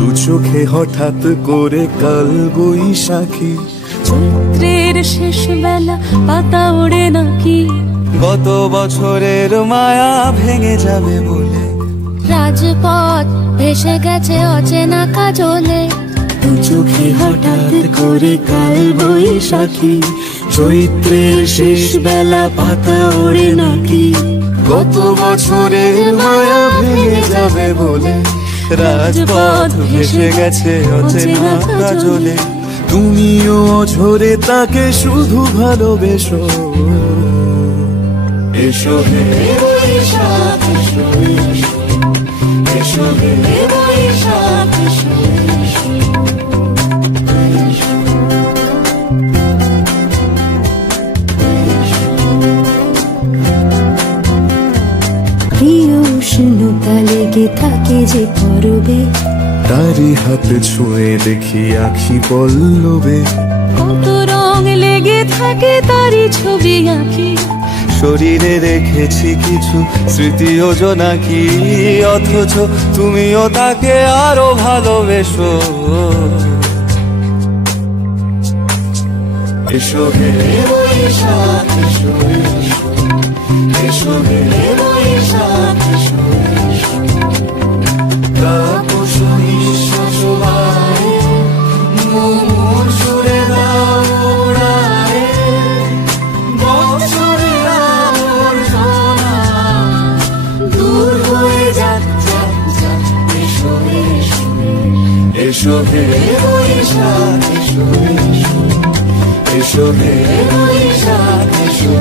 দু চোখে হঠাৎ করে কাল বৈশাখী, চৈত্রের শেষ বেলা পাতা ওড়ে নাকি, গত বছরের মায়া ভেঙে যাবে বলে, রাজপথ ভেসে গেছে অচেনা কাজলে, দু চোখে হঠাৎ করে কাল বৈশাখী, চৈত্রের শেষ বেলা পাতা ওড়ে নাকি, গত বছরের মায়া ভেঙে যাবে বলে, রাজপথ ভেসে গেছে অচেনা কাজলে। তুমিও অঝরে তাকে শুধু ভালোবেসো, এসো হে বৈশাখ এসো, এসো হে বৈশাখ এসো। প্রিয় উষ্ণতা লেগে থাকে যে পরবে, তারি হাত ছুঁয়ে দেখি আখি পল্লবে, কত রং লেগে থাকে তারই ছবি আঁকি, শরীরে রেখেছি কিছু স্মৃতি ও জোনাকি, অথচ তুমিও তাকে আরো ভালোবেসো, এসো হে বৈশাখ এসো, এসো হে বৈশাখ এসো। তাপস নিঃশ্বাস বায়ে মুমুর সুরে দাও উড়ায়ে, বছরের আবর্জনা দূর হয়ে যাক যাক যাক, এসো এসো, এসো হে বৈশাখ এসো, এসো হে বৈশাখ এসো।